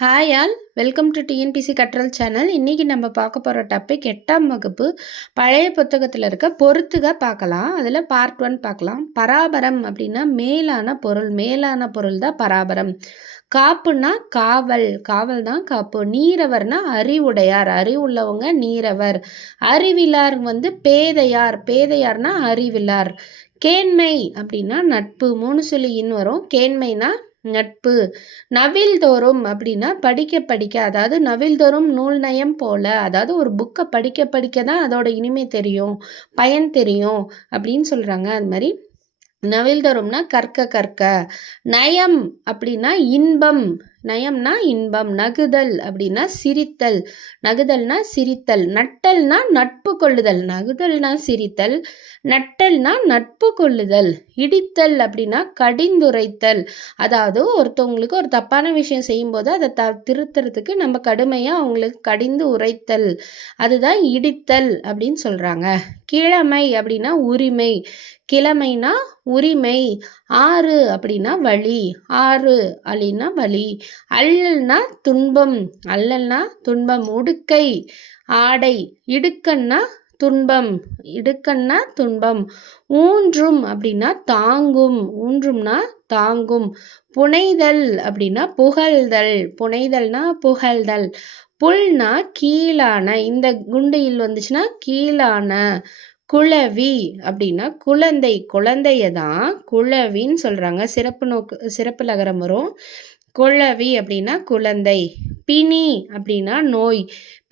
Hi all, welcome to TNPSC கற்றல் channel. இன்றைக்கி நம்ம பார்க்க போகிற டாபிக் 8ஆம் வகுப்பு பழைய புத்தகத்தில் இருக்க பொறுத்துக பார்க்கலாம். அதில் பார்ட் 1 பார்க்கலாம். பராபரம் அப்படின்னா மேலான பொருள் தான் பராபரம். காப்புனா காவல், காவல் தான் காப்பு. நீரவர்னா அறிவுடையார், அறிவுள்ளவங்க நீரவர். அறிவிலார் பேதையார், பேதையார்னா அறிவிலார். கேண்மை அப்படின்னா நட்பு, 3 சொல்லின்னு வரும். கேண்மைனா நட்பு. நவில்தோறும் அப்படின்னா படிக்க அதாவது நவில்தோறும் நூல் நயம் போல, அதாவது ஒரு புக்கை படிக்க தான் அதோட இனிமை தெரியும், பயன் தெரியும் அப்படின்னு சொல்கிறாங்க. அது மாதிரி நவில்தோறும்னா கற்க. நயம் அப்படின்னா இன்பம், நயம்னா இன்பம். நகுதல் அப்படின்னா சிரித்தல், நகுதல்னா சிரித்தல். நட்டல்னா நட்பு கொள்ளுதல், நகுதல்னா சிரித்தல், நட்டல்னா நட்பு கொள்ளுதல். இடித்தல் அப்படின்னா கடிந்துரைத்தல், அதாவது ஒருத்தவங்களுக்கு ஒரு தப்பான விஷயம் செய்யும்போது அதை திருத்துறதுக்கு நம்ம கடுமையாக அவங்களுக்கு கடிந்து உரைத்தல், அதுதான் இடித்தல் அப்படின்னு சொல்கிறாங்க. கிழமை அப்படின்னா உரிமை, கிழமைனா உரிமை. ஆறு அப்படின்னா வழி, ஆறு அப்படின்னா வழி. அல்லல்னா துன்பம், அல்லல்னா துன்பம். உடுக்கை ஆடை, இடுக்கன்னா துன்பம், இடுக்கன்னா துன்பம். ஊன்றும் அப்படின்னா தாங்கும், ஊன்றும்னா தாங்கும். புனைதல் அப்படின்னா புகழ்தல், புனைதல்னா புகழ்தல். புல்னா கீழான, இந்த குண்டையில் வந்துச்சுன்னா கீழான. குளவி அப்படின்னா குழந்தை, குழந்தைய தான் குளவின்னு சொல்கிறாங்க. சிறப்பு லகரம் வரும். குளவி அப்படின்னா குழந்தை. பிணி அப்படின்னா நோய்,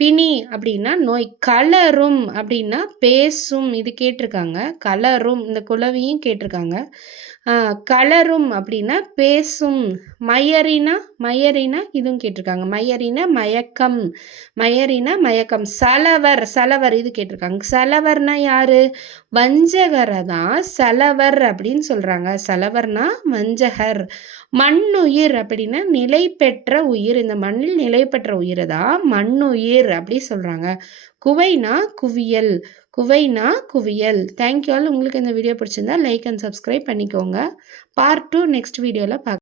பிணி அப்படின்னா நோய். கலரும் அப்படின்னா பேசும், இது கேட்டிருக்காங்க. கலரும், இந்த குளவியும் கேட்டிருக்காங்க. கலரும் அப்படின்னா பேசும். மயரினா இதுவும் கேட்டிருக்காங்க. மயரினா மயக்கம், மயக்கம். சலவர் இது கேட்டிருக்காங்க. சலவர்னா யாரு? வஞ்சகரை தான் சலவர் அப்படின்னு சொல்றாங்க. சலவர்னா வஞ்சகர். மண்ணுயிர் அப்படின்னா நிலை பெற்ற உயிர், இந்த மண்ணில் நிலை பெற்ற உயிரை தான் மண்ணுயிர் அப்படி சொல்றாங்க. குவைனா குவியல். Thank you all. உங்களுக்கு இந்த வீடியோ பிடிச்சிருந்தா லைக் அண்ட் சப்ஸ்கிரைப் பண்ணிக்கோங்க. பார்ட் 2 நெக்ஸ்ட் வீடியோவில் பார்க்கலாம்.